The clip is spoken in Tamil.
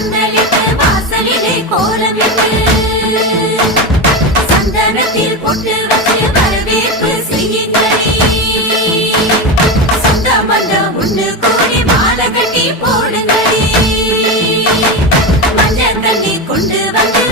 பந்தளித்து வாசலிலே கோலமிட்டு சந்தனத்தில் பொட்டு வைத்து வரவேற்பு செய்யுங்களே. சொந்த மன்றம் ஒன்று கூடி மஞ்சள் தண்ணி கொண்டு வந்து